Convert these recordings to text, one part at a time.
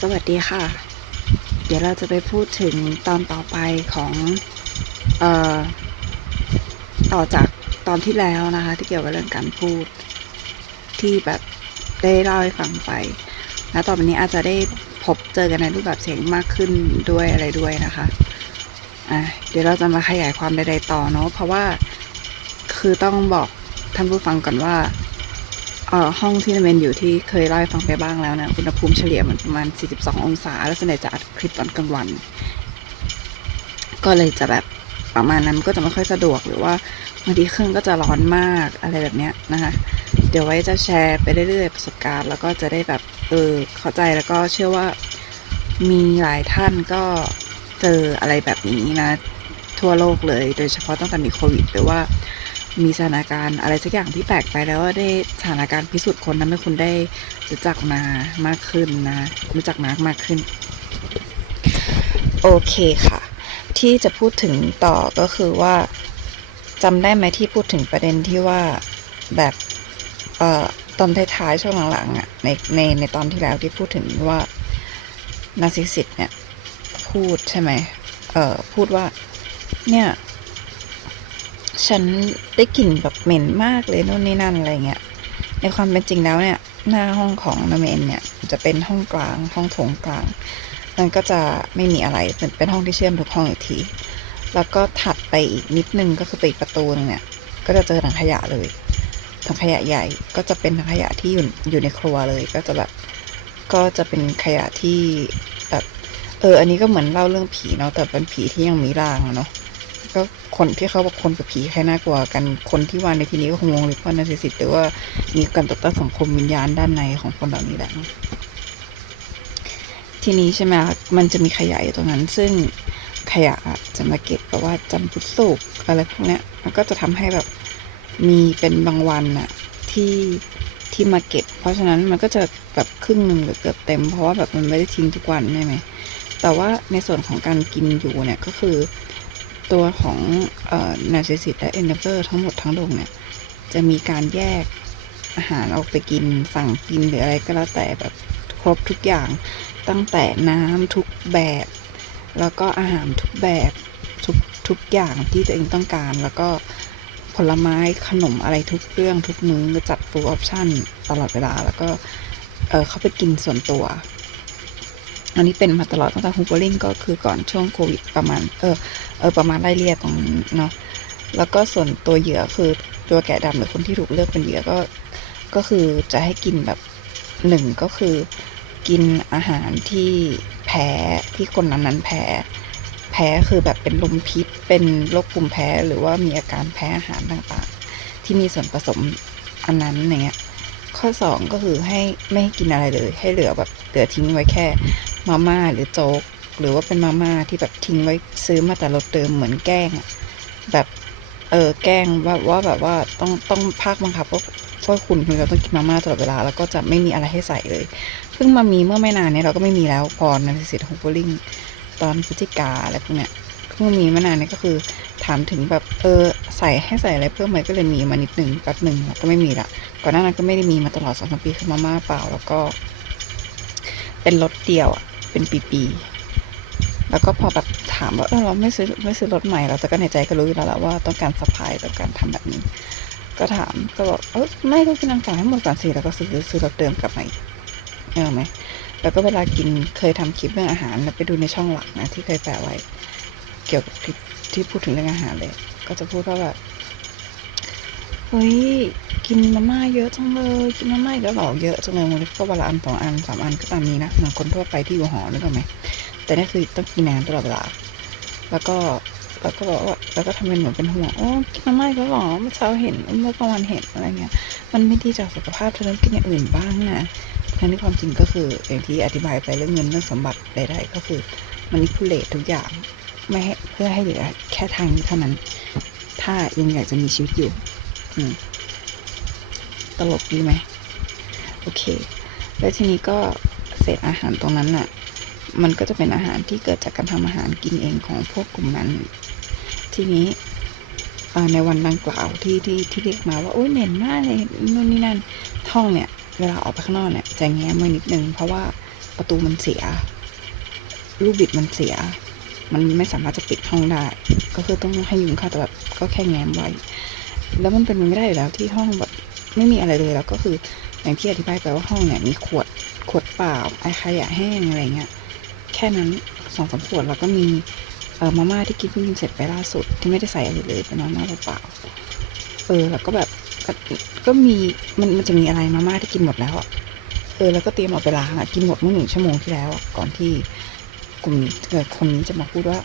สวัสดีค่ะ เดี๋ยวเราจะไปพูดถึงตอนต่อไปของเอ่อต่อจากตอนที่แล้วนะคะ ที่เกี่ยวกับเรื่องการพูดที่แบบได้เล่าให้ฟังไป แล้วต่อไปนี้อาจจะได้พบเจอกันในรูปแบบเสียงมากขึ้นด้วยอะไรด้วยนะคะอะเดี๋ยวเราจะมาขยายความใดๆต่อเนาะเพราะว่าคือต้องบอกท่านผู้ฟังก่อนว่า ห้องที่นเมนอยู่ที่เคยเล่าให้ฟังไปบ้างแล้วนะอุณหภูมิเฉลี่ยมันประมาณ 42 องศา แล้วส่วนใหญ่จะอัดคลิปตอนกลางวัน ก็เลยจะแบบประมาณนั้นก็จะไม่ค่อยสะดวกหรือว่าบางทีเครื่องก็จะร้อนมากอะไรแบบเนี้ยนะคะ เดี๋ยวไว้จะแชร์ไปเรื่อยๆประสบการณ์ แล้วก็จะได้แบบเออเข้าใจแล้วก็เชื่อว่ามีหลายท่านก็เจออะไรแบบนี้นะ ทั่วโลกเลย โดยเฉพาะตั้งแต่มีโควิดหรือว่า มีสถานการณ์อะไรสักอย่างที่แปลกไปแล้วได้สถานการณ์พิสูจน์คนทำให้คุณได้รู้จักมามากขึ้นนะรู้จักมากมากขึ้น โอเคค่ะ ที่จะพูดถึงต่อก็คือว่าจำได้ไหมที่พูดถึงประเด็นที่ว่าแบบเอ่อตอนท้ายๆช่วงหลังๆอะในในในตอนที่แล้วที่พูดถึงว่านาซิสิตเนี่ยพูดใช่ไหมเอ่อพูดว่าเนี่ย ฉันได้กลิ่นแบบเหม็นมากเลยนู่นนี่นั่นอะไรเงี้ย ในความเป็นจริงแล้วเนี่ย หน้าห้องของนาเมนเนี่ยจะเป็นห้องกลาง ห้องโถงกลาง มันก็จะไม่มีอะไรเป็นเป็นห้องที่เชื่อมทุกห้องอีกที แล้วก็ถัดไปอีกนิดนึงก็คือไปอีกประตูนึงเนี่ย ก็จะเจอถังขยะเลยถังขยะใหญ่ก็จะเป็นถังขยะที่อยู่อยู่ในครัวเลย ก็จะแบบก็จะเป็นขยะที่แบบเออ อันนี้ก็เหมือนเล่าเรื่องผีเนาะแต่เป็นผีที่ยังมีร่างเนาะ ก็คนที่เขาบอกคนกับผีใครน่ากลัวกัน คนที่ว่าในที่นี้ก็คงงงหรือว่านาซิสิตหรือว่ามีการต่อต้านสังคมวิญญาณด้านในของคนเหล่านี้แหละทีนี้ใช่ไหมคะมันจะมีขยะอยู่ตรงนั้น ซึ่งขยะจะมาเก็บแบบว่าจำพุทสุกอะไรพวกเนี้ยมันก็จะทำให้แบบมีเป็นบางวันอะที่ที่มาเก็บ เพราะฉะนั้นมันก็จะแบบครึ่งหนึ่งหรือเกือบเต็ม เพราะว่าแบบมันไม่ได้ทิ้งทุกวันใช่ไหมแต่ว่าในส่วนของการกินอยู่เนี่ยก็คือ ตัวของเอ่อนาซิสิตและเอนเดอร์ทั้งหมดทั้งดวงเนี่ย จะมีการแยกอาหารออกไปกินสั่งกินหรืออะไรก็แล้วแต่แบบครบทุกอย่างตั้งแต่น้ำทุกแบบ แล้วก็อาหารทุกแบบทุกทุกอย่างที่ตัวเองต้องการ แล้วก็ผลไม้ขนมอะไรทุกเรื่องทุกมื้อจัดฟูลออปชั่นตลอดเวลา แล้วก็เออเขาไปกินส่วนตัว อันนี้เป็นมาตลอดตั้งแต่ฮูเบอริงก็คือก่อนช่วงโควิดประมาณเออเออประมาณไล่เลี่ยตรงเนาะแล้วก็ส่วนตัวเหยื่อคือตัวแกะดำหรือคนที่ถูกเลือกเป็นเหยื่อก็ก็คือจะให้กินแบบหนึ่งก็คือกินอาหารที่แพ้ที่คนนั้นนั้นแพ้แพ้คือแบบเป็นลมพิษเป็นโรคภูมิแพ้หรือว่ามีอาการแพ้อาหารต่างๆ ที่มีส่วนผสมอันนั้นอย่างเงี้ยข้อสองก็คือให้ไม่ให้กินอะไรเลย ให้เหลือแบบเหลือทิ้งไว้แค่ มาม่าหรือโจ๊ก หรือว่าเป็นมาม่าที่แบบทิ้งไว้ซื้อมาแต่รถเดิมเหมือนแกล้งอะแบบเออแกล้งว่าว่าแบบว่าต้องต้องภาคบังคับว่าว่าคุณคุณจะต้องกินมาม่าตลอดเวลา แล้วก็จะไม่มีอะไรให้ใส่เลย เพิ่งมามีเมื่อไม่นานเนี้เราก็ไม่มีแล้วพอในสิทธิ์ของโบลิ่งตอนพฤศจิกาอะไรพวกเนี้ยเพิ่งมีไม่นานเนี้ก็คือถามถึงแบบเออใส่ให้ใส่อะไรเพิ่มไหมก็เลยมีมานิดหนึ่งแป๊บหนึ่งแล้วก็ไม่มีละก่อนหน้านั้นก็ไม่ได้มีมาตลอดสองสามปีคือมาม่าเปล่าแล้วก็ เป็นรถเดียวอะ เป็นปีๆ แล้วก็พอแบบถามว่าเออเราไม่ซื้อไม่ซื้อรถใหม่เราแต่ก็ในใจก็รู้อยู่แล้วแหละว่าต้องการสะพายต้องการทำแบบนี้ ก็ถามก็บอกเออไม่ก็กินน้ำเปล่าให้หมดก่อนสิแล้วก็ซื้อซื้อรถเดิมกลับมาอีกเออไหมแล้วก็เวลากินเคยทำคลิปเรื่องอาหารแล้วไปดูในช่องหลักนะที่เคยแปะไว้ เกี่ยวกับคลิปที่พูดถึงเรื่องอาหารเลย ก็จะพูดว่าแบบ เฮ้ย กินมาม่าเยอะจังเลย กินมาม่ากแล้วเหรอเยอะจังเลยมันก็วันละอันสองอันสามอันก็ตามนี้นะเหมือนคนทั่วไปที่อยู่หอนึกออกไหมแต่นี่คือต้องกินนานตลอดเวลา แล้วก็แล้วก็บอกว่าแล้วก็ทำเป็นเหมือนเป็นห่วงโอ้กินมาม่ากแล้วเหรอเมื่อเช้าเห็นเมื่อกลางวันเห็นอะไรเงี้ย มันไม่ดีต่อสุขภาพเธอต้องกินอย่างอื่นบ้างนะทั้งที่ความจริงก็คืออย่างที่อธิบายไปเรื่องเงินเรื่องสมบัติใดๆก็คือ มันนิพุเลตทุกอย่างไม่ให้เพื่อให้เหลือแค่ทางนี้เท่านั้น ถ้ายังอยากจะมีชีวิตอยู่ ตลกดีไหมโอเค แล้วทีนี้ก็เศษอาหารตรงนั้นน่ะ มันก็จะเป็นอาหารที่เกิดจากการทำอาหารกินเองของพวกกลุ่มนั้น ทีนี้ในวันดังกล่าวที่ที่ที่เรียกมาว่าโอ้ยเหม็นมากเลยนู่นนี่นั่นท่องเนี่ย เวลาออกไปข้างนอกเนี่ยจะแง้มไว้นิดนึงเพราะว่าประตูมันเสีย ลูกบิดมันเสีย มันไม่สามารถจะปิดห้องได้ ก็คือต้องให้ยุงเข้าแต่แบบก็แค่แง้มไว้ แล้วมันเป็นไปไม่ได้แล้วที่ห้องแบบไม่มีอะไรเลยแล้วก็คืออย่างที่อธิบายไปว่าห้องเนี่ยมีขวดขวดเปล่าไอขยะแห้งอะไรเงี้ยแค่นั้นสองสามขวดแล้วก็มีเออมาม่าที่กินเพิ่งกินเสร็จไปล่าสุดที่ไม่ได้ใส่อะไรเลยเป็นมาม่าเปล่าเออแล้วก็แบบก็มีมันมันจะมีอะไรมาม่าที่กินหมดแล้วอะเออแล้วก็เตรียมเอาไปล้างอะกินหมดเมื่อหนึ่งชั่วโมงที่แล้วก่อนที่กลุ่มเออคนนี้จะมาพูดว่า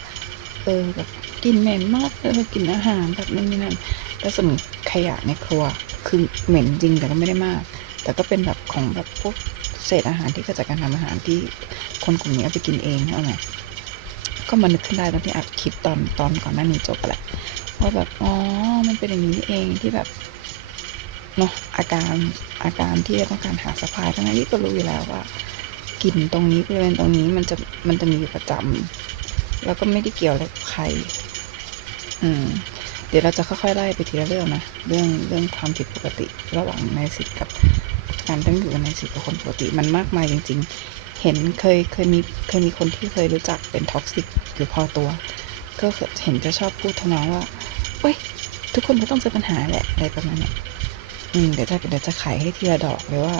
เออแบบ กลิ่นเหม็นมากเออกลิ่นอาหารแบบนั้นนี่นั่นแล้วส่วนขยะในครัวคือเหม็นจริงแต่ก็ไม่ได้มาก แต่ก็เป็นแบบของแบบพวกเศษอาหารที่เกิดจากการทำอาหารที่คนกลุ่มนี้เอาไปกินเองเอาไงก็มานึกขึ้นได้ตอนที่อัดคลิปตอนตอนก่อนหน้านี้จบแหละว่าแบบอ๋อมันเป็นอย่างนี้เองที่แบบเนาะอาการอาการที่ต้องการหาสะพายทั้งนั้นที่ก็รู้อยู่แล้วว่ากลิ่นตรงนี้บริเวณตรงนี้มันจะมันจะมีอยู่ประจำ แล้วก็ไม่ได้เกี่ยวอะไรกับใคร อืม เดี๋ยวเราจะค่อยๆไล่ไปทีละเรื่องนะ เรื่องเรื่องความผิดปกติ ระหว่างนายสิทธิ์กับการตั้งอยู่กับนายสิทธิ์กับคนปกติ มันมากมายจริง ๆ เห็นเคยเคยมีเคยมีคนที่เคยรู้จักเป็นท็อกซิกอยู่พอตัว ก็เห็นจะชอบพูดทำนองว่าเว้ย ทุกคนก็ต้องเจอปัญหาแหละอะไรประมาณเนี้ยอืมเดี๋ยวจะเดี๋ยวจะไขให้ทีละดอกเลยว่า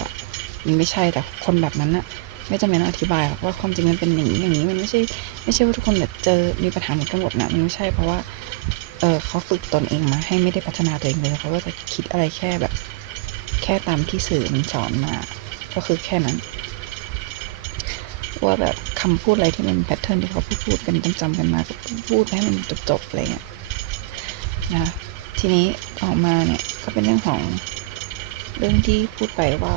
มันไม่ใช่แต่คนแบบนั้นอะ ไม่จำเป็นต้องอธิบายหรอกว่าความจริงมันเป็นอย่างนี้อย่างนี้มันไม่ใช่ไม่ใช่ว่าทุกคนแบบเจอมีปัญหาเหมือนกันหมดนะมันไม่ใช่เพราะว่าเออเขาฝึกตนเองมาให้ไม่ได้พัฒนาตัวเองเลยเขาก็จะคิดอะไรแค่แบบ แค่ตามที่สื่อมันสอนมา ก็คือแค่นั้น ว่าแบบคำพูดอะไรที่มันแพทเทิร์นที่เขาพูดพูดกันจำๆกันมาก็พูดให้มันจบๆอะไรเงี้ยนะทีนี้ออกมาเนี่ยก็เป็นเรื่องของเรื่องที่พูดไปว่า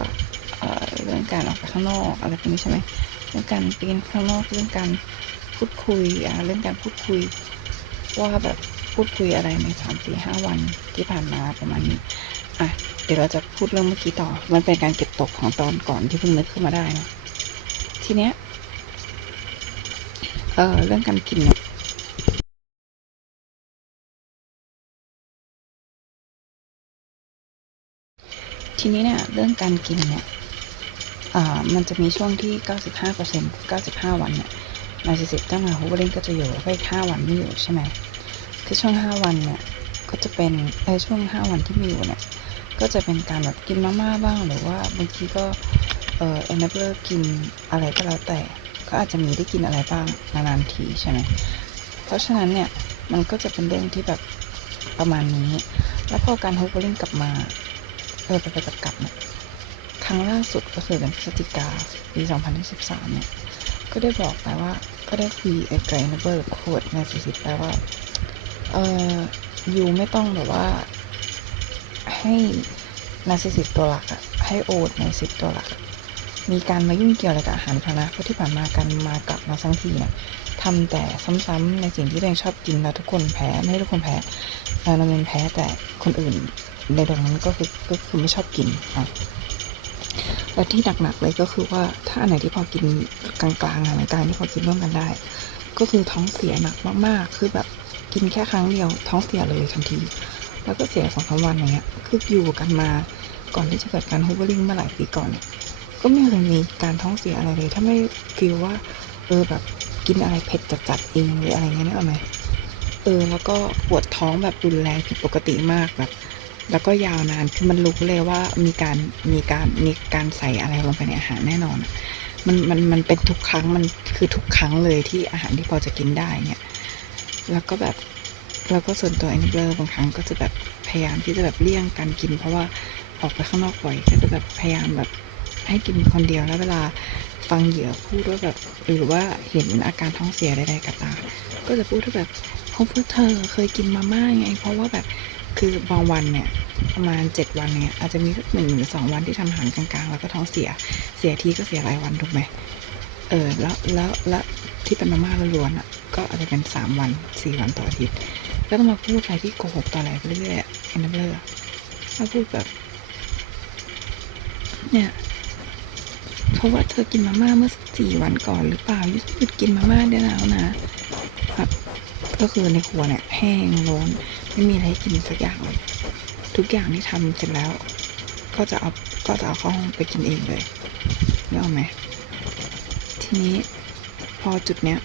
เรื่องการออกไปข้างนอกอะไรพวกนี้ใช่ไหมเรื่องการปกินข้างนอกเรื่องการพูดคุยอ่าเรื่องการพูดคุย ว่าแบบพูดคุยอะไรในสามสี่ห้าวันที่ผ่านมาประมาณนี้อะเดี๋ยวเราจะพูดเรื่องเมื่อกี้ต่อ มันเป็นการเก็บตกของตอนก่อนที่เพิ่งนึกขึ้นมาได้นะทีเนี้ยเออเรื่องการกินเนี่ยทีนี้เนี่ยเรื่องการกินเนี่ย มันจะมีช่วงที่ 95% 95 วันเนี่ยนาซิสิตตั้งมาฮูเบริงก็จะอยู่แล้วก็อีก5วันไม่อยู่ใช่ไหมคือช่วงห้าวันเนี่ยก็จะเป็นเออช่วงห้าวันที่มีอยู่เนี่ยก็จะเป็นการแบบกินมาม่าบ้างหรือว่าบางทีก็เออเอนเบอร์กินอะไรก็แล้วแต่ ก็อาจจะมีได้กินอะไรบ้างนานๆทีใช่ไหมเพราะฉะนั้นเนี่ยมันก็จะเป็นเรื่องที่แบบประมาณนี้ แล้วพอการโฮเวอริ่งกลับมาเออไปไปกลับกลับเนี่ย รั้งล่าสุดก็คือเดือนพฤศจิกาปี 2013 เนี่ย ก็ได้บอกไปว่าก็ได้คุยไอ้ไกด์เบอร์โคดในสิสิไปว่า เออยูไม่ต้องแบบว่า ให้นาซิสิตตัวหลักอะให้โอดนาซิสตัวหลัก มีการมายุ่งเกี่ยวอะไรกับอาหารพนะเพราะที่ผ่านมากันมากลับมาทั้งทีเนี่ยทำแต่ซ้ำๆในสิ่งที่ตัวเองชอบกินแล้วทุกคนแพ้ไม่ให้ทุกคนแพ้เราเราเป็นแพ้แต่คนอื่นในตรงนั้นก็คือก็คือไม่ชอบกินอะ แล้วที่หนักๆเลยก็คือว่าถ้าอันไหนที่พอกินกลางๆอาหารกลางที่พอกินร่วมกันได้ ก็คือท้องเสียหนักมากๆ คือแบบกินแค่ครั้งเดียวท้องเสียเลยทันที แล้วก็เสียสองสามวันอย่างเงี้ยคืออยู่กันมาก่อนที่จะเกิดการฮูเวอร์ลิงเมื่อหลายปีก่อนก็ไม่เคยมีการท้องเสียอะไรเลย ถ้าไม่ฟีลว่าเออแบบกินอะไรเผ็ดจัดๆเองหรืออะไรเงี้ยนึกออกไหมเออแล้วก็ปวดท้องแบบรุนแรงผิดปกติมากแบบ แล้วก็ยาวนานคือมันรู้เลยว่ามีการมีการมีการใส่อะไรลงไปในอาหารแน่นอน มันมันมันเป็นทุกครั้งมันคือทุกครั้งเลยที่อาหารที่พอจะกินได้เนี่ย แล้วก็แบบแล้วก็ส่วนตัวเอนเบอร์บางครั้งก็จะแบบพยายามที่จะแบบเลี่ยงการกิน เพราะว่าออกไปข้างนอกบ่อยก็จะแบบพยายามแบบให้กินคนเดียวแล้วเวลาฟังเหยื่อพูดว่าแบบหรือว่าเห็นอาการท้องเสียใดๆกับตา ก็จะพูดว่าแบบเพราะพวกเธอเคยกินมาม่าไง เพราะว่าแบบ คือบางวันเนี่ยประมาณเจ็ดวันเนี่ยอาจจะมีสักหนึ่งหรือสองวันที่ทำอาหารกลางๆ แล้วก็ท้องเสียเสียทีก็เสียรายวันถูกไหมเออแล้วแล้วแล้วที่เป็นมาม่าล้วนๆอะก็อาจจะเป็นสามวันสี่วันต่ออาทิตย์ก็ต้องมาพูดอะไรที่โกหกต่ออะไรไปเรื่อยๆเอ็นเบอร์มาพูดแบบ เนี่ยเพราะว่าเธอกินมาม่าเมื่อสี่วันก่อนหรือเปล่ายุหยุดกินมาม่าได้แล้วนะครับก็คือในครัวเนี่ยแห้งโล้น ไม่มีอะไรให้กินสักอย่างเลย ทุกอย่างที่ทำเสร็จแล้ว ก็จะเอาก็จะเอาเข้าห้องไปกินเองเลยนึกออกไหมทีนี้พอจุดเนี้ย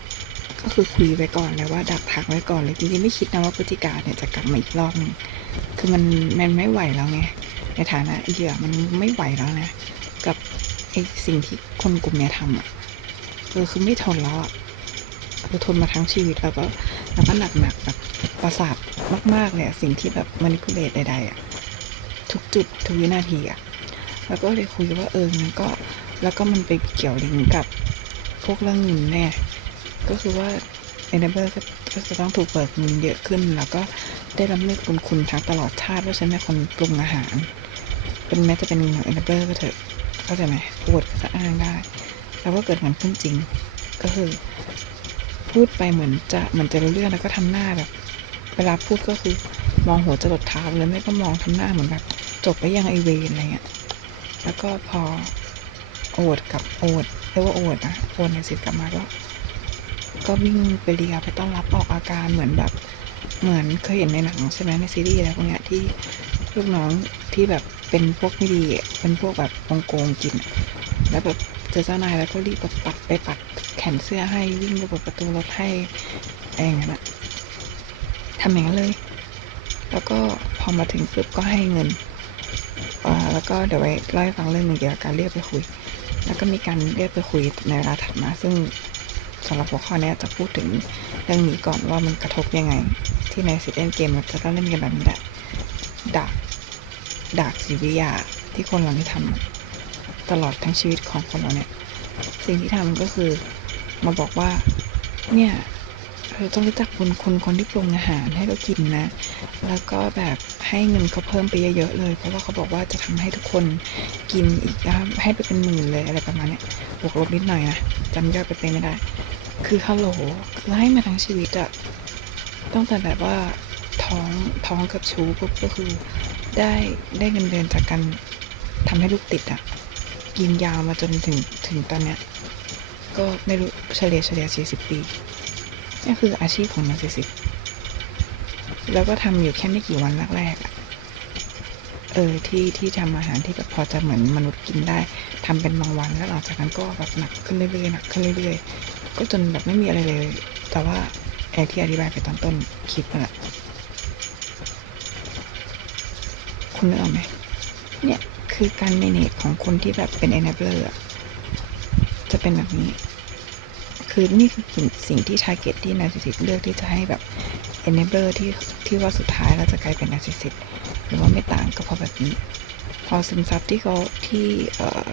ก็คือคุยไว้ก่อนเลยว่าดักทักไว้ก่อนเลยจริงๆไม่คิดนะว่าพฤติการเนี่ยจะกลับมาอีกรอบหนึงคือมันมันไม่ไหวแล้วไงในฐานะเหยื่อมันไม่ไหวแล้วนะกับไอสิ่งที่คนกลุ่มเนี้ยทำอะเออคือไม่ทนแล้วอะคือทนมาทั้งชีวิตแล้วก็ แล้วก็หนักหนักแบบประสาทมาก ๆ เลยสิ่งที่แบบมานิพุเลตใดๆอะทุกจุดทุกวินาทีอะแล้วก็เลยคุยว่าเออมันก็แล้วก็มันไปเกี่ยวลิงก์กับพวกเรื่องเงินแน่ ก็คือว่า Enabler ก็ก็จะต้องถูกเบิกเงินเยอะขึ้น แล้วก็ได้รับเลือกคุณคุณทั้งตลอดชาติว่าฉันเป็นคนปรุงอาหาร เป็นแม้จะเป็นเหมือเน Enabler ก็เถอะเข้าใจไหมอวดก็จะอ้างได้ แล้วก็เกิดมันขึ้นจริง ก็คือ พูดไปเหมือนจะเหมือนจะรู้เรื่องแล้วก็ทำหน้าแบบ เวลาพูดก็คือมองหัวจะหลดเท้าเลยไม่ก็มองทำหน้าเหมือนแบบจบไปยังไอเวนอะไรเงี้ยแล้วก็พอโอดกับโอดเรียกว่าโอดนะโอดในสิทธิ์กลับมาก็ก็วิ่งไปเรียไปต้อนรับออกอาการเหมือนแบบเหมือนเคยเห็นในหนังใช่ไหมในซีรีส์อะไรพวกเนี้ยที่ลูกน้องที่แบบเป็นพวกไม่ดีเป็นพวกแบบโกงโกงๆกิน แล้วแบบ เจอเจ้านายแล้วก็รีบแบบปัดไปปัดแขนเสื้อให้วิ่งไปเปิดประตูรถให้อะไรอย่างนั้นะทำอย่างนั้นเลย แล้วก็พอมาถึงปุ๊บก็ให้เงินแล้วก็เดี๋ยวไว้เล่าให้ฟังเรื่องหนึ่งเกี่ยวกับการเรียกไปคุย แล้วก็มีการเรียกไปคุยในเวลาถัดมา ซึ่งสำหรับหัวข้อนี้จะพูดถึงเรื่องนี้ก่อนว่ามันกระทบยังไง ที่ในสิเล่นเกมเราจะต้องเล่นกันแบบนี้แหละดากดากจิวิยาที่คนเราที่ทำ ตลอดทั้งชีวิตของคนเราเนี่ย สิ่งที่ทำก็คือมาบอกว่า เนี่ยเราต้องรู้จักบุญคุณคนที่ปรุงอาหารให้เรากินนะ แล้วก็แบบให้เงินเขาเพิ่มไปเยอะๆเลย เพราะว่าเขาบอกว่าจะทำให้ทุกคนกินอีกนะให้ไปเป็นหมื่นเลยอะไรประมาณนี้บวกลบนิดหน่อยนะจำยอดไปเป็นไม่ได้ คือฮัลโหลคือให้มาทั้งชีวิตอะตั้งแต่แบบว่าท้องท้องกับชูปุ๊บก็คือได้ได้เงินเดือนจากการทำให้ลูกติดอะ กินยาวมาจนถึงถึงตอนเนี้ยก็ไม่รู้เฉลี่ยเฉลี่ยสี่สิบปีนี่คืออาชีพของนักศิษย์แล้วก็ทำอยู่แค่ไม่กี่วันแรกๆอะเออที่ที่ทำอาหารที่แบบพอจะเหมือนมนุษย์กินได้ทำเป็นบางวันแล้วหลังจากนั้นก็แบบหนักขึ้นเรื่อยๆหนักขึ้นเรื่อยๆก็จนแบบไม่มีอะไรเลย แต่ว่าไอ้ที่อธิบายไปตอนต้นคลิปนั่นแหละคุณนึกออกไหมเนี่ย คือการเมเนจของคนที่แบบเป็น enabler จะเป็นแบบนี้ คือนี่คือสิ่งที่ target ที่ narcissist เลือกที่จะให้แบบ enabler ที่ที่ว่าสุดท้ายเราจะกลายเป็น narcissist หรือว่าไม่ต่างก็เพราะแบบนี้ พอซึมซับที่เขาที่เอ่อ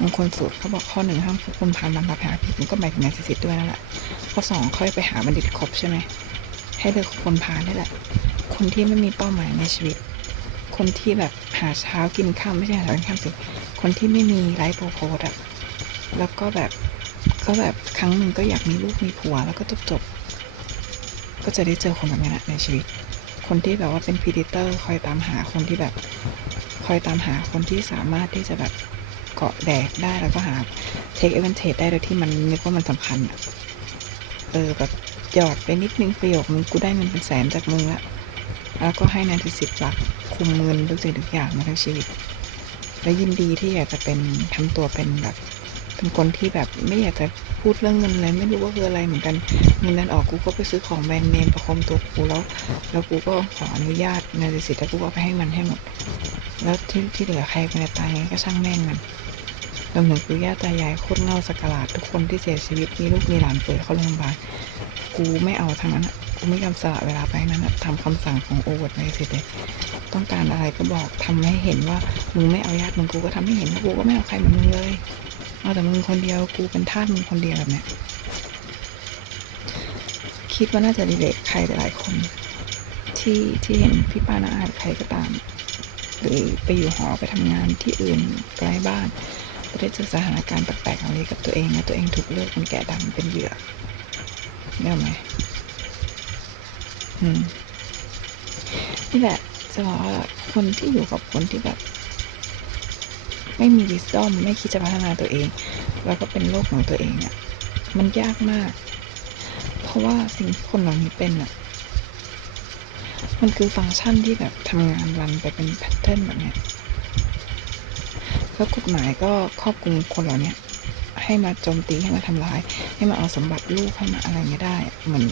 มงคลสูตรเขาบอกข้อหนึ่งห้ามควบคุมพามันมาหาผิดมันก็หมายถึง narcissist ด้วยนั่นแหละ ข้อสองค่อยไปหาบัณฑิตครบใช่ไหมให้เลือกคนพาลได้แหละ คนที่ไม่มีเป้าหมายในชีวิต คนที่แบบหาเช้ากินข้าวไม่ใช่หาเช้ากินข้าวสิคนที่ไม่มีไลฟ์โปรโพสอะแล้วก็แบบก็แบบครั้งหนึ่งก็อยากมีลูกมีผัว แล้วก็จบจบๆก็จะได้เจอคนแบบนี้แหละในชีวิต คนที่แบบว่าเป็นพีดิเตอร์คอยตามหาคนที่แบบ คอยตามหาคนที่สามารถที่จะแบบเกาะแดกได้แล้วก็หาเทคเอเวนเทจได้โดยที่มันนึกว่ามันสำคัญอะเออแบบหยอดไปนิดนึงประโยคนึงกูได้เงินเป็นแสนจากมึงละ แล้วก็ให้นายทิสิทธิ์รักคุมเงินทุกสิ่งทุกอย่างมาทั้งชีวิต และยินดีที่อยากจะเป็นทำตัวเป็นแบบ เป็นคนที่แบบไม่อยากจะพูดเรื่องเงินเลยไม่รู้ว่าคืออะไรเหมือนกันเงินนั้นออกกูก็ไปซื้อของแบรนด์เนมประคมตัวกูแล้ว แล้วกูก็ขออนุญาตนายทิสิทธิ์แล้วกูก็ไปให้มันให้หมด แล้วที่ที่เหลือใครเป็นตายยังไงก็ช่างแม่งมัน รวมถึงปู่ย่าตายายโคตรเงาสกลาดทุกคนที่เสียชีวิตมีลูกมีหลานป่วยเข้าโรงพยาบาลกูไม่เอาทั้งนั้นกูไม่ยอมสละเวลาไปนั้นทำคำสั่งของโอเวอร์ในสิเลยต้องการอะไรก็บอกทำให้เห็นว่ามึงไม่เอาญาติมึงกูก็ทำให้เห็นว่ากูก็ไม่เอาใครเหมือนมึงเลยเอาแต่มึงคนเดียวกูเป็นท่าสมึงคนเดียวแบบเนี้ยคิดว่าน่าจะดีเลทใครหลายคน ที่ที่เห็นพี่ป้านาอาใครก็ตามหรือไปอยู่หอไปทำงานที่อื่นไกลบ้าน ไปได้เจอสถานการณ์แปลกๆอะไรกับตัวเองแล้วตัวเองถูกเลือกเป็นแกะดำเป็นเหยื่อได้ไหมอืมนี่แหละจะบอกว่าคนที่อยู่กับคนที่แบบ ไม่มี wisdom ไม่คิดจะพัฒนาตัวเอง แล้วก็เป็นโลกของตัวเองเนี่ยมันยากมาก เพราะว่าสิ่งที่คนเหล่านี้เป็นอะ มันคือฟังก์ชันที่แบบทำงานรันไปเป็นแพทเทิร์นแบบเนี้ย แล้วกฎหมายก็ครอบคลุมคนเหล่านี้ให้มาโจมตีให้มาทำร้าย ให้มาเอาสมบัติลูกให้มาอะไรไม่ได้ เหมือน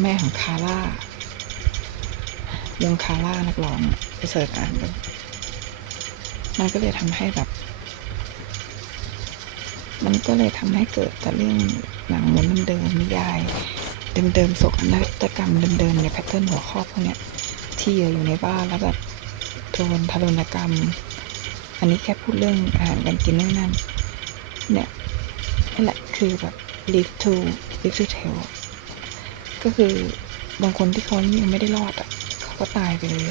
แม่ของคาร่าวงคาร่านักร้องอะไปเสิร์ชอ่านกันมันก็เลยทำให้แบบ มันก็เลยทำให้เกิดแต่เรื่องหนังเหมือนเดิมนิยายเดิมๆศกนาฏกรรมเดิมๆในแพทเทิร์นหัวข้อพวกเนี้ยที่อยู่ในบ้านแล้วแบบโดนทารุณกรรม อันนี้แค่พูดเรื่องอาหารการกินนั่นนั่นเนี่ยนั่นแหละคือแบบ live to live to tell ก็คือบางคนที่เขายังไม่ได้รอดอะเขาก็ตายไปเลย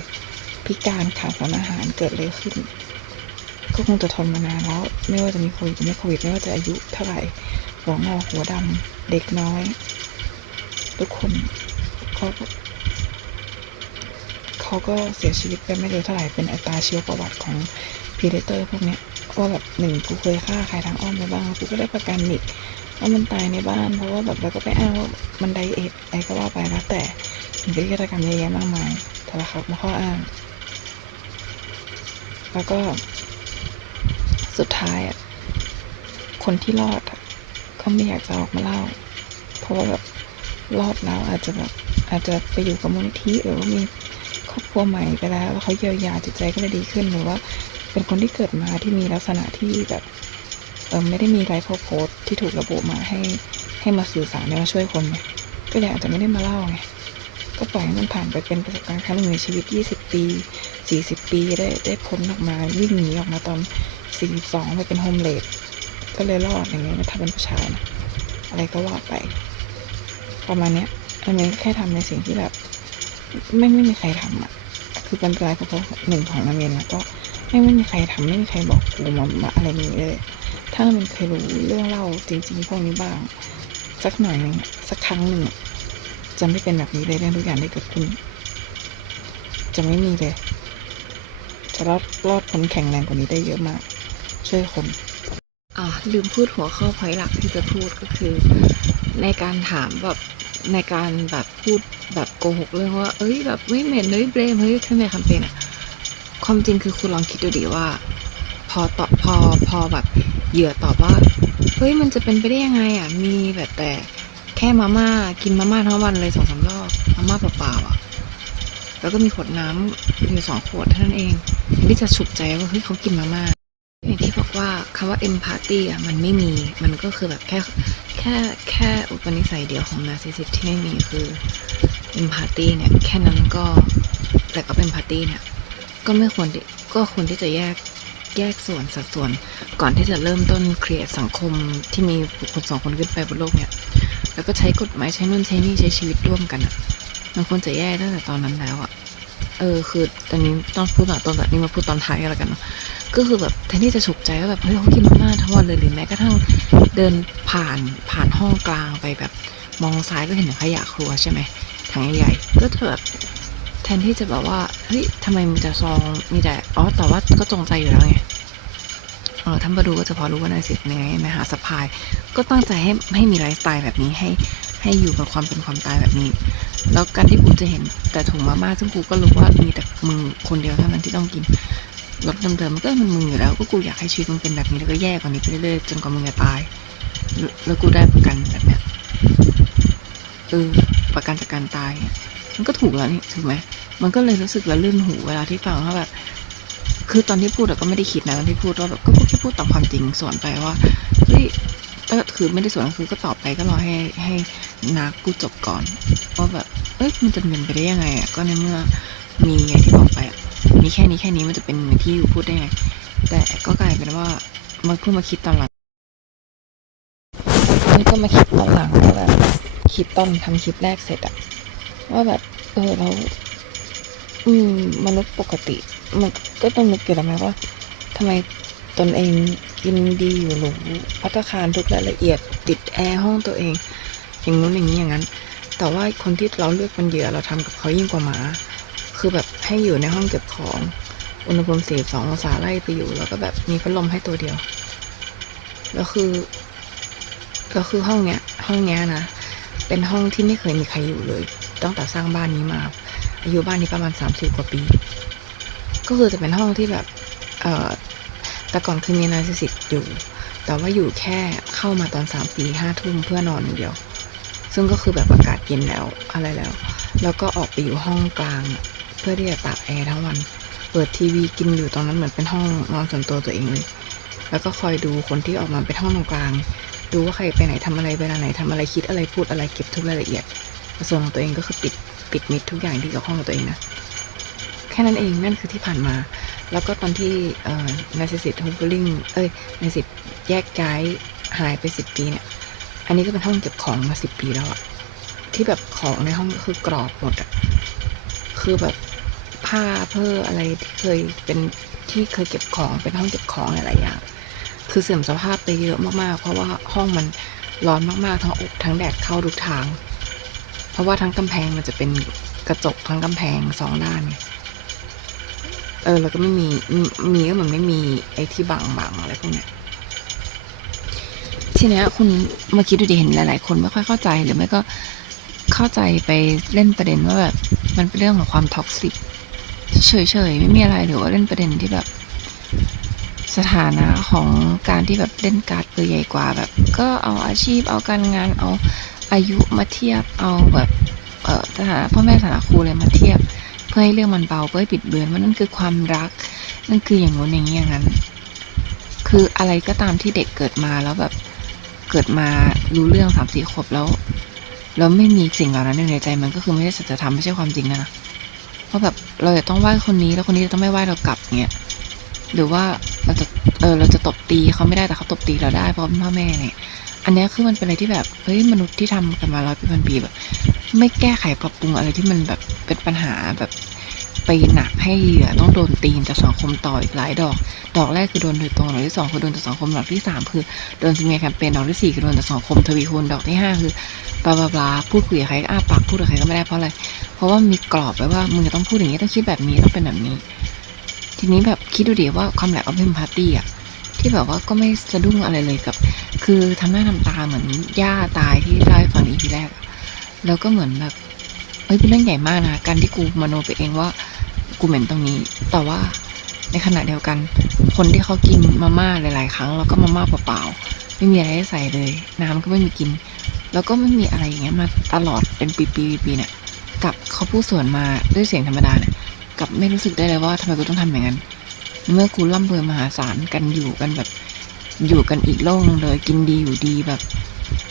พิการขาดสารอาหารเกิดอะไรขึ้น ก็คงจะทนมานานแล้ว ไม่ว่าจะมีโควิดไม่โควิดไม่ว่าจะอายุเท่าไหร่หัวงอกหัวดำเด็กน้อย ทุกคนเขาก็ เขาก็เสียชีวิตไปไม่เร็วเท่าไหร่ เป็นอัตราชีวประวัติของพีเดเตอร์พวกนี้ว่าแบบหนึ่งกูเคยฆ่าใครทางอ้อมไปบ้างกูก็ได้ประกันอีกว่ามันตายในบ้าน เพราะว่าแบบเราก็ไปอ้างว่ามันไดเอทอะไรก็ว่าไปแล้วแต่มันเป็นฆาตกรรมเยอะแยะมากมายแต่ละครับมาข้ออ้าง แล้วก็สุดท้ายอะคนที่รอดก็ไม่อยากจะออกมาเล่า เพราะว่าแบบรอดแล้วอาจจะแบบอาจจะไปอยู่กับมูลนิธิหรือว่ามี ครอบครัวใหม่ไปแล้วแล้วเขาเยียวยาจิตใจก็เลยดีขึ้นหรือว่า เป็นคนที่เกิดมาที่มีลักษณะที่แบบเออไม่ได้มีไลฟ์โพสที่ถูกระบุมาให้ให้มาสื่อสารมาช่วยคนไงก็เลยอาจจะไม่ได้มาเล่าไงก็ปล่อยให้มันผ่านไปเป็นประสบการณ์ครั้งหนึ่งในชีวิต 20 ปี 40 ปีได้ได้พ้นออกมาวิ่งหนีออกมาตอน 42ไปเป็นโฮมเลดก็เลยรอดอย่างเงี้ยถ้าเป็นผู้ชายนะอะไรก็ว่าไป ประมาณเนี้ยอันนี้แค่ทำในสิ่งที่แบบ ไม่ไม่มีใครทำอะ คือเป็นรายเฉพาะหนึ่งของนาเมนนะก็ไม่ไม่มีใครทำไม่มีใครบอกกูมามาอะไรนี้เลย ถ้ามันเคยรู้เรื่องเล่าจริง ๆ พวกนี้บ้าง สักหน่อยหนึ่งสักครั้งหนึ่งจะไม่เป็นแบบนี้เลยเรื่องทุกอย่างได้เกิดขึ้น จะไม่มีเลย จะรอดรอดพ้นแข็งแรงกว่านี้ได้เยอะมาก ช่วยคนอ่าลืมพูดหัวข้อพอยหลักที่จะพูดก็คือ ในการถามแบบ ในการแบบพูดแบบโกหกเรื่องว่า เอ้ยแบบไม่เหม็นเฮ้ยเบรมเฮ้ยขึ้นในแคมเปญอะความจริงคือคุณลองคิดดูดิว่า พอตอบพอพอแบบเหยื่อตอบว่าเฮ้ยมันจะเป็นไปได้ยังไงอะ มีแบบแต่แค่มาม่ากินมาม่าทั้งวันเลยสองสามรอบมาม่าเปล่าๆอะ แล้วก็มีขวดน้ำอยู่สองขวดเท่านั้นเองที่จะฉุกใจว่าเฮ้ยเขากินมาม่า อย่างที่บอกว่าคำว่า empathy อะมันไม่มี มันก็คือแบบแค่แค่แค่อุปนิสัยเดียวของ narcissist ที่ไม่มีคือ empathy เนี่ยแค่นั้นก็แต่ก็เป็น empathy เนี่ยก็ไม่ควรก็ควรที่จะแยกแยกส่วนสัดส่วน ก่อนที่จะเริ่มต้น create สังคมที่มีบุคคลสองคนขึ้นไปบนโลกเนี่ย แล้วก็ใช้กฎหมายใช้นู่นใช้นี่ใช้ชีวิตร่วมกันอะมันควรจะแยกตั้งแต่ตอนนั้นแล้วอะ เออคือตอนนี้ต้องพูดตอนตอนแบบนี้มาพูดตอนท้ายกันแล้วกันเนาะก็คือแบบแทนที่จะฉุกใจว่าแบบเฮ้ยเขากินมาม่าทั้งวันเลยหรือแม้กระทั่งเดินผ่านผ่านห้องกลางไปแบบมองซ้ายก็เห็นถังขยะครัวใช่ไหมถังใหญ่ๆก็จะแบบแทนที่จะแบบว่าเฮ้ยทำไมมีแต่ซองมีแต่อ๋อแต่ว่าก็จงใจอยู่แล้วไงเออท่านมาดูก็จะพอรู้ว่านายสิทธิ์ยังไงมหาสะพาย ก็ตั้งใจให้ให้มีไลฟ์สไตล์แบบนี้ให้ให้อยู่กับความเป็นความตายแบบนี้ แล้วการที่กูจะเห็นแต่ถุงมาม่าซึ่งกูก็รู้ว่ามีแต่มึงคนเดียวเท่านั้นที่ต้องกินรถเดิมๆมันก็มันมึงอยู่แล้วก็กูอยากให้ชีวิตมึงเป็นแบบนี้แล้วก็แย่กว่านี้ไปเรื่อยๆจนกว่ามึงจะตายแล้วแล้วกูได้ประกันแบบเนี้ยเออประกันจากการตาย มันก็ถูกแล้วนี่ถูกไหมมันก็เลยรู้สึกละลื่นหูเวลาที่ฟังว่าแบบคือตอนที่พูดก็ไม่ได้คิดนะตอนที่พูดว่าแบบก็พูดแค่พูดตามความจริงสวนไปว่าเฮ้ยก็คือไม่ได้สวนคือก็ตอบไปก็รอให้ให้นักกูจบก่อนว่าแบบ เอ้ยมันจะเป็นไปได้ยังไงอะก็ในเมื่อมีไงที่บอกไปอะมีแค่นี้แค่นี้มันจะเป็นที่อยู่พูดได้ไง แต่ก็กลายเป็นว่ามันเพิ่งมาคิดตอนหลังนี่ก็มาคิดตอนหลังว่าแบบคิดตอนทำคลิปแรกเสร็จอะว่าแบบ เออเราอืมมนุษย์ปกติ มันก็ต้องนึกเกี่ยวกับไหมว่าทำไมตนเองกินดีอยู่หรูพัตคารทุกรายละเอียดติดแอร์ห้องตัวเอง อย่างนู้นอย่างนี้อย่างนั้น แต่ว่าคนที่เราเลือกเป็นเหยื่อเราทำกับเขายิ่งกว่าหมา คือแบบให้อยู่ในห้องเก็บของ อุณหภูมิ42องศาไล่ไปอยู่ แล้วก็แบบมีพัดลมให้ตัวเดียว แล้วคือก็คือห้องเนี้ย ห้องเนี้ยนะ เป็นห้องที่ไม่เคยมีใครอยู่เลย ตั้งแต่สร้างบ้านนี้มา อายุบ้านนี้ประมาณสามสิบกว่าปี ก็คือจะเป็นห้องที่แบบ เอ่อ แต่ก่อนคือมีนาซิสิตอยู่ แต่ว่าอยู่แค่เข้ามาตอนสามสี่ห้าทุ่มเพื่อนอนอย่างเดียว ซึ่งก็คือแบบอากาศเย็นแล้วอะไรแล้ว แล้วก็ออกไปอยู่ห้องกลาง เพื่อที่จะตากแอร์ทั้งวัน เปิดทีวีกินอยู่ตรงนั้นเหมือนเป็นห้องนอนส่วนตัวตัวเองเลย แล้วก็คอยดูคนที่ออกมาเป็นห้องตรงกลาง ดูว่าใครไปไหนทำอะไรเวลาไหนทำอะไรคิดอะไรพูดอะไรเก็บทุกรายละเอียดส่วนของตัวเองก็คือปิดปิดมิดทุกอย่างที่เกี่ยวข้องกับตัวเองนะแค่นั้นเองนั่นคือที่ผ่านมา แล้วก็ตอนที่นาซิสิตโฮม b ลิงเอ้ยนาซิสแยกย้ายหายไปสิบปีเนี่ย อันนี้ก็เป็นห้องเก็บของมาสิบปีแล้วอะที่แบบของในห้องคือกรอบหมดอะคือแบบผ้าเพื่ออะไรที่เคยเป็นที่เคยเก็บของเป็นห้องเก็บของหลายๆอย่าง คือเสื่อมสภาพไปเยอะมากๆ เพราะว่าห้องมันร้อนมากๆ ทั้งอบทั้งแดดเข้าทุกทาง เพราะว่าทั้งกำแพงมันจะเป็นกระจกทั้งกำแพงสองด้าน เออแล้วก็ไม่มีมีมีก็เหมือนไม่มีไอ้ที่บังบังอะไรพวกเนี้ย ทีเนี้ยคุณเมื่อกี้ดูดิเห็นหลาย ๆ คนไม่ค่อยเข้าใจหรือไม่ก็เข้าใจไปเล่นประเด็นว่าแบบมันเป็นเรื่องของความท็อกซิกเฉย ๆ ไม่มีอะไรหรือว่าเล่นประเด็นที่แบบ สถานะของการที่แบบเล่นการ์ดเบอร์ใหญ่กว่าแบบ ก็เอาอาชีพเอาการงานเอาอายุมาเทียบเอาแบบเออสถานะพ่อแม่สถานะครูเลยมาเทียบ เพื่อให้เรื่องมันเบาเพื่อให้ปิดเบือนว่านั่นคือความรัก นั่นคืออย่างงู้นอย่างนี้อย่างนั้น คืออะไรก็ตามที่เด็กเกิดมาแล้วแบบ เกิดมารู้เรื่องสามสี่ขวบแล้ว แล้วไม่มีสิ่งเหล่านั้นอยู่ในใจมันก็คือไม่ใช่สัจธรรมไม่ใช่ความจริงนะนะเพราะแบบเราจะต้องไหว้คนนี้แล้วคนนี้จะต้องไม่ไหว้เรากลับเงี้ยหรือว่าเราจะเออเราจะตบตีเขาไม่ได้แต่เขาตบตีเราได้เพราะเป็นพ่อแม่เนี่ยอันนี้คือมันเป็นอะไรที่แบบเฮ้ยมนุษย์ที่ทำกันมาร้อยปีพันปีแบบ ไม่แก้ไขปรับปรุงอะไรที่มันแบบเป็นปัญหาแบบ ไปหนักให้เหยื่อต้องโดนตีนจากสังคมต่ออีกหลายดอก ดอกแรกคือโดนโดยตรงดอกที่สองคือโดนจากสังคมดอกที่สามคือโดนสมียแคมเปญดอกที่สี่คือโดนจากสังคมทวีคูณดอกที่ห้าคือบลาบลาบลาพูดคุยกับใครก็อ้าปากพูดกับใครก็ไม่ได้เพราะอะไร เพราะว่ามีกรอบไว้ว่ามึงจะต้องพูดอย่างนี้ต้องคิดแบบนี้ต้องเป็นแบบนี้ ทีนี้แบบคิดดูดิว่าความแหลกเอาเป็นพาร์ตี้อะที่แบบว่าก็ไม่สะดุ้งอะไรเลยกับ คือทำหน้าทำตาเหมือนย่าตายที่เล่าให้ฟังอีพีแรก แล้วก็เหมือนแบบ เอ้ยเป็นเรื่องใหญ่มากนะการที่กูมโนไปเองว่า กูเหม็นตรงนี้ แต่ว่าในขณะเดียวกัน คนที่เขากินมาม่าหลาย ๆ ครั้ง แล้วก็มาม่าเปล่าๆไม่มีอะไรให้ใส่เลย น้ำก็ไม่มีกิน แล้วก็ไม่มีอะไรอย่างเงี้ยมาตลอดเป็นปีๆๆเนี่ยกับเขาพูดสวนมาด้วยเสียงธรรมดาเนี่ยกับไม่รู้สึกได้เลยว่าทำไมกูต้องทำอย่างนั้นเมื่อกูร่ำรวยมหาศาลกันอยู่กันแบบอยู่กันอีกโลกนึงเลย กินดีอยู่ดีแบบ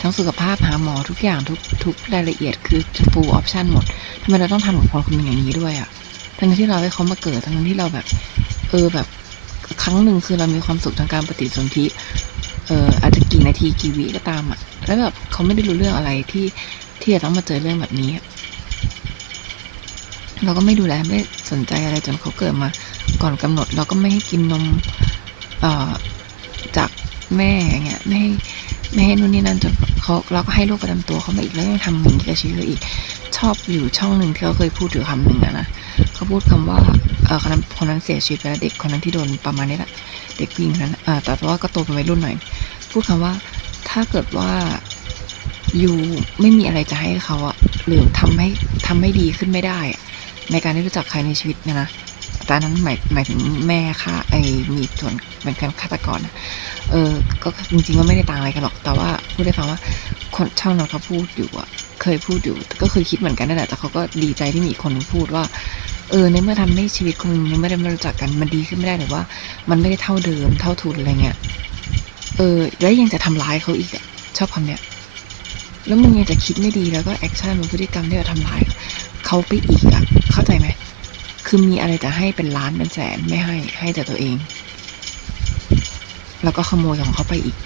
ทั้งสุขภาพหาหมอทุกอย่างทุกทุกรายละเอียดคือจะ full option หมดทำไมเราต้องทำกับคนคนหนึ่งอย่างนี้ด้วยอะ่ะทั้งที่เราให้เขามาเกิดทั้งที่เราแบบ เออแบบครั้งหนึ่งคือเรามีความสุขทางการปฏิสนธิเอออาจจะกี่นาทีกี่วิก็ตามอะ่ะ แล้วแบบเขาไม่ได้รู้เรื่องอะไรที่ที่จะต้องมาเจอเรื่องแบบนี้ เราก็ไม่ดูแลไม่สนใจอะไรจนเขาเกิดมา ก่อนกำหนด เราก็ไม่ให้กินนมเอ่อจากแม่อย่างเงี้ยไม่ให้ ไม่ให้นู่นนี่นั่นจนเขาเราก็ให้โรคประจำตัวเขามาอีกแล้วยังทำอย่างนี้กับชีวิตเราอีก ชอบอยู่ช่องหนึ่งที่เขาเคยพูดอยู่คำหนึ่งอะนะเขาพูดคำว่าเออคนนั้นคนนั้นเสียชีวิตไปแล้วเด็กคนนั้นที่โดนประมาณนี้แหละเด็กผู้หญิงนั้นเออแต่ว่าก็โตเป็นวัยรุ่นหน่อย พูดคำว่าถ้าเกิดว่าอยู่ไม่มีอะไรจะให้เขาอะหรือทำให้ทำให้ดีขึ้นไม่ได้ ในการได้รู้จักใครในชีวิตเนี่ยนะ ต่อันนั้นหมายหมายถึงแม่ค่ะไอ้มีส่วนเป็นการฆาตกรเออ ก็จริงๆก็ไม่ได้ต่างอะไรกันหรอก แต่ว่าพูดได้ฟังว่าคนช่างนั้นเขาพูดอยู่อะเคยพูดอยู่ ก็เคยคิดเหมือนกันนั่นแหละ แต่เขาก็ดีใจที่มีคนพูดว่า เออในเมื่อทำให้ชีวิตคนนึงไม่ได้มารู้จักกันมันดีขึ้นไม่ได้หรือว่า มันไม่ได้เท่าเดิมเท่าทุนอะไรเงี้ย เออ แล้วยังจะทำร้ายเขาอีกอะชอบคำเนี้ย แล้วมึงยังจะคิดไม่ดีแล้วก็แอคชั่นมันพฤติกรรมที่จะทำร้ายเขาไปอีกอะเข้าใจไหม คือมีอะไรจะให้เป็นล้านเป็นแสนไม่ให้ให้แต่ตัวเอง แล้วก็ขโมยของเขาไปอีก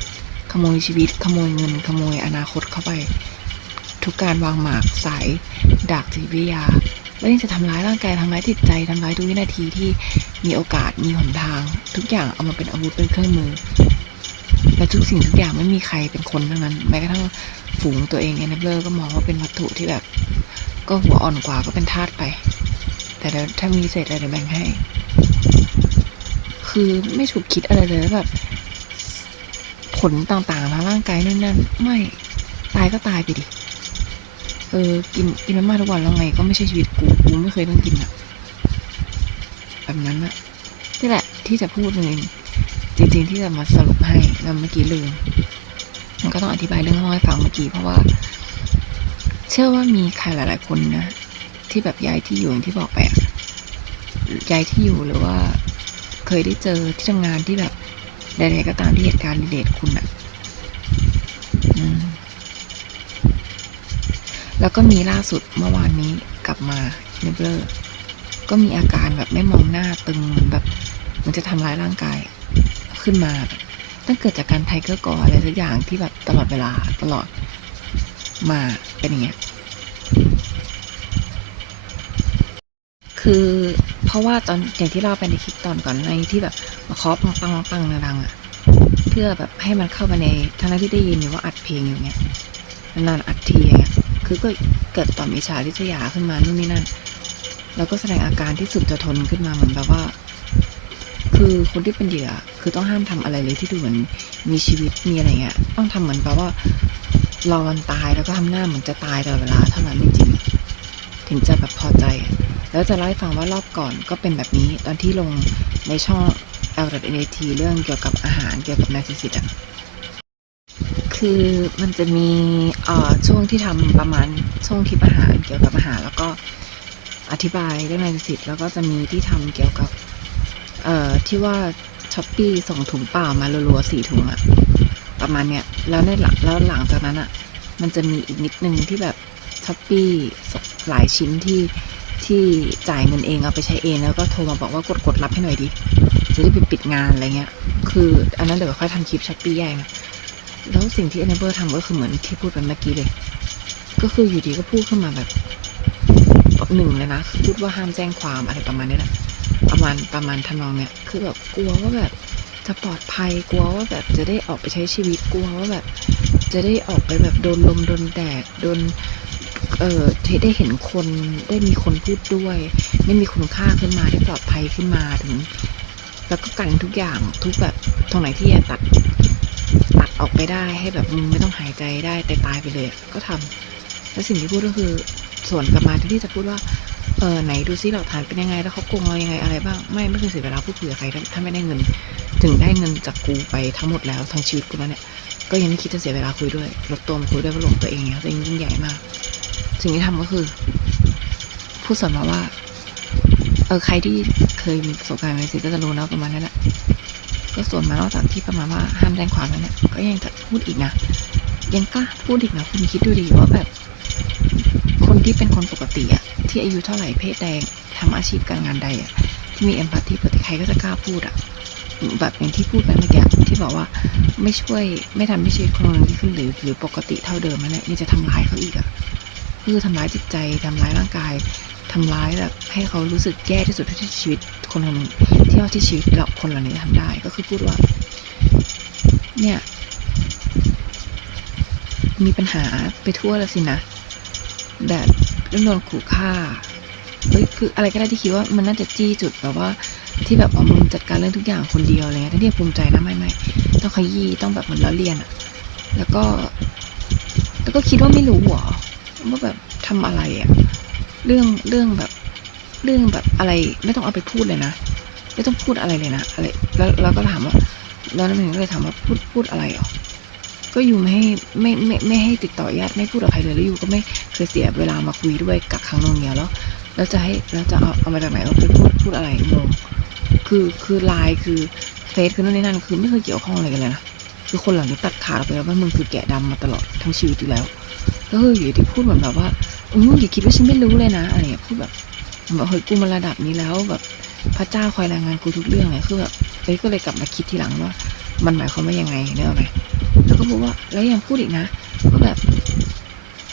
ขโมยชีวิต ขโมยเงิน ขโมยอนาคตเข้าไป ทุกการวางหมากสายดักจิตวิทยา แล้วยังจะทำร้ายร่างกายทำร้ายจิตใจทำร้ายทุกวินาทีที่มีโอกาสมีหนทาง ทุกอย่างเอามาเป็นอาวุธเป็นเครื่องมือและทุกสิ่งทุกอย่างไม่มีใครเป็นคนทั้งนั้น แม้กระทั่งฝูงตัวเองเอเนเบอร์ก็มองว่าเป็นวัตถุที่แบบ ก็หัวอ่อนกว่าก็เป็นทาสไป แต่เดี๋ยวถ้ามีเศษอะไรเดี๋ยวแบ่งให้ คือไม่ฉุกคิดอะไรเลยแบบ ผลต่างๆทางร่างกายนู่นนั่นไม่ตายก็ตายไปดิ เออ กินกินมาม่าทุกวันแล้วไง ก็ไม่ใช่ชีวิตกูกูไม่เคยต้องกินอะแบบนั้นอะนี่แหละ ที่จะพูดเลยจริงๆที่จะมาสรุปให้แล้วเมื่อกี้ลืมมันก็ต้องอธิบายเรื่องห้องให้ฟังเมื่อกี้เพราะว่า เชื่อว่ามีใครหลาย ๆ คนนะ ที่แบบย้ายที่อยู่อย่างที่บอกไปอะย้ายที่อยู่หรือว่า เคยได้เจอที่ทำงานที่แบบใดๆก็ตามที่เหตุการณ์รีเลทคุณอะอืมแล้วก็มีล่าสุดเมื่อวานนี้กลับมาเนเบอร์ก็มีอาการแบบไม่มองหน้าตึงเหมือนแบบมันจะทำร้ายร่างกายขึ้นมาแบบตั้งเกิดจากการไทเกอร์กออะไรสักอย่างที่แบบตลอดเวลาตลอดมาเป็นอย่างเงี้ย คือเพราะว่าตอนอย่างที่เราไปในคลิปตอนก่อนในที่แบบมาเคาะปังปังปังดังๆอะเพื่อแบบให้มันเข้าไปในทั้งที่ได้ยินอยู่ว่าอัดเพลงอยู่เนี้ยนานอัดทีอย่างเงี้ยคือก็เกิดต่อมอิจฉาริษยาขึ้นมานู่นนี่นั่นแล้วก็แสดงอาการที่สุดจะทนขึ้นมาเหมือนแบบว่า คือคนที่เป็นเหยื่อคือต้องห้ามทำอะไรเลยที่ดูเหมือนมีชีวิตมีอะไรเงี้ยต้องทำเหมือนแบบว่ารอวันตายแล้วก็ทำหน้าเหมือนจะตายตลอดเวลาเท่านั้นจริงๆถึงจะแบบพอใจ แล้วจะเล่าให้ฟังว่ารอบก่อนก็เป็นแบบนี้ตอนที่ลงในช่อง l n a t เรื่องเกี่ยวกับอาหารเกี่ยวกับนาซิสิตอะคือมันจะมีช่วงที่ทำประมาณช่วงคลิปอาหารเกี่ยวกับอาหาร แล้วก็อธิบายเรื่องนาซิสิตแล้วก็จะมีที่ทำเกี่ยวกับเอ่อที่ว่าช้อปปี้ส่งถุงเปล่ามารัวๆสี่ถุงอะประมาณเนี้ยแล้วในหลังแล้วหลังจากนั้นอะมันจะมีอีกนิดนึงที่แบบช้อปปี้หลายชิ้นที่ ที่จ่ายเงินเองเอาไปใช้เองแล้วก็โทรมาบอกว่ากดกดรับให้หน่อยดิจะได้ไปปิดงานอะไรเงี้ย คืออันนั้นเดี๋ยวค่อยทำคลิปช้อปปี้แยกนะแล้วสิ่งที่ Enable ทำก็คือเหมือนที่พูดไปเมื่อกี้เลย ก็คืออยู่ดีก็พูดขึ้นมาแบบหนึ่งเลยนะคือพูดว่าห้ามแจ้งความอะไรประมาณนี้แหละประมาณประมาณทำนองเนี้ยคือแบบกลัวว่าแบบจะปลอดภัยกลัวว่าแบบจะได้ออกไปใช้ชีวิตกลัวว่าแบบ จะได้ออกไปแบบโดนลมโดนแดดโดน เอ่อได้เห็นคนได้มีคนพูดด้วย ได้มีคุณค่าขึ้นมาได้ปลอดภัยขึ้นมาถึง แล้วก็กันทุกอย่างทุกแบบตรงไหนที่จะตัดตัดออกไปได้ให้แบบมึงไม่ต้องหายใจได้แต่ตายไปเลยก็ทำแล้วสิ่งที่พูดก็คือส่วนกลับมาที่จะพูดว่าเออไหนดูซิหลักฐานเป็นยังไง แล้วเขาโกงเรายังไงอะไรบ้างไม่ไม่เคยเสียเวลาพูดคุยกับใครถ้าไม่ได้เงิน ถึงได้เงินจากกูไปทั้งหมดแล้วทั้งชีวิตกูแล้วเนี่ยก็ยังไม่คิดจะเสียเวลาคุยด้วยลดตัวมาคุยด้วยเพราหลงตัวเองเนี่ยตัวเองยิ่งใหญ่มาก สิ่งที่ทำก็คือพูดสอนมาว่า เออใครที่เคยมีประสบการณ์ในสิ่งก็จะรู้นะประมาณนั้นแหละก็ส่วนมานอกจากที่ประมาณว่าห้ามแจ้งความแล้วเนี่ยก็ยังจะพูดอีกนะยังกล้าพูดอีกนะคุณคิดดูดิว่าแบบ คนที่เป็นคนปกติอะที่อายุเท่าไหร่เพศใดงทำอาชีพการงานใดอะที่มีเอมพัตตีปกติใครก็จะกล้าพูดอะแบบอย่างที่พูดไปเมื่อกี้ที่บอกว่าไม่ช่วยไม่ทำให้ชีวิตคนอื่นดีขึ้นหรือ หรือปกติเท่าเดิมนั่นแหละนี่จะทำร้ายเขาอีกอะ คือทำร้ายจิตใจทำร้ายร่างกายทำร้ายแบบให้เขารู้สึกแย่ที่สุดที่ชีวิตคนคนหนึ่งเที่ยวที่ชีวิตเราคนเหล่านี้ทำได้ ก็คือพูดว่า เนี่ย มีปัญหาไปทั่วแล้วสินะแบบเรื่องโดนขู่ฆ่าเฮ้ยคืออะไรก็ได้ที่คิดว่ามันน่าจะจี้จุดแบบว่า ที่แบบเอามึงจัดการเรื่องทุกอย่างคนเดียวอะไรเงี้ยทั้งที่ภูมิใจนะไม่ไม่ต้องขยี้ต้องแบบเหมือนล้อเลียนอะแล้วก็ แล้วก็คิดว่าไม่รู้หรอ ว่าแบบทำอะไรอะเรื่องเรื่องแบบ เรื่องแบบอะไร ไม่ต้องเอาไปพูดเลยนะไม่ต้องพูดอะไรเลยนะอะไรแล้วเราก็ถามว่าแล้วนั่นเองก็เลยถามว่าพูดพูดอะไรอะก็อยู่ไม่ให้ไม่ไม่ไม่ให้ติดต่อญาติไม่พูดกับใครเลยแล้วอยู่ก็ไม่เคยเสียเวลามาคุยด้วยกับครั้งนึงเนี้ยแล้วแล้วจะให้แล้วจะเอาเอามาจากไหนเอาไปพูดพูดอะไรงงคือคือไลน์คือเฟซคือนั่นนี่นั่นคือไม่เคยเกี่ยวข้องอะไรกันเลยนะคือคนเหล่านี้ตัดขาดไปแล้วว่ามึงคือแกะดำมาตลอดทั้งชีวิตอยู่แล้ว ก็คืออยู่ที่พูดเหมือนแบบว่าอืมอย่าคิดว่าฉันไม่รู้เลยนะอะไรอย่างเงี้ยพูดแบบแบบเฮ้ยกูมาระดับนี้แล้วแบบพระเจ้าคอยรายงานกูทุกเรื่องเลยคือแบบเอ้ยก็เลยกลับมาคิดทีหลังว่า มันหมายความว่ายังไงเนี่ยไหมแล้วก็บอกว่าแล้วยังพูดอีกนะว่าแบบ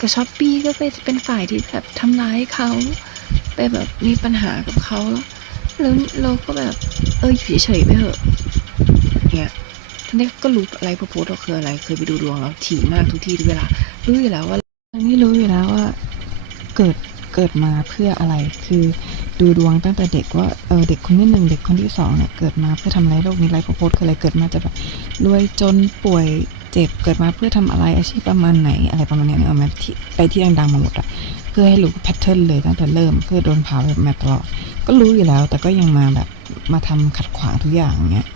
กับช้อปปี้ก็ไปเป็นฝ่ายที่แบบทำร้ายเขาไปแบบมีปัญหากับเขาแล้วแล้วเราก็แบบเอออยู่เฉยๆไปเถอะเนี่ยท่านนี้ก็รู้อะไรพระโพสต์เราคืออะไร เคยไปดูดวงเราถี่มากทุกที่ทุกเวลารู้อยู่แล้วว่า อันนี้รู้อยู่แล้วว่าเกิดเกิดมาเพื่ออะไร คือดูดวงตั้งแต่เด็กว่าเออเด็กคนที่หนึ่งเด็กคนที่สองเนี่ยเกิดมาเพื่อทำอะไรโลกนี้ไรพโพสคืออะไรเกิดมาจะแบบรวยจนป่วยเจ็บเกิดมาเพื่อทำอะไรอาชีพประมาณไหนอะไรประมาณเนี้ยเนี่ยเอามาที่ไปที่ดังๆมาหมดอะเพื่อให้รู้แพทเทิร์นเลยตั้งแต่เริ่มคือโดนพาแบบมาตลอดก็รู้อยู่แล้ว แต่ก็ยังมาแบบมาทำขัดขวางทุกอย่างอย่างเงี้ย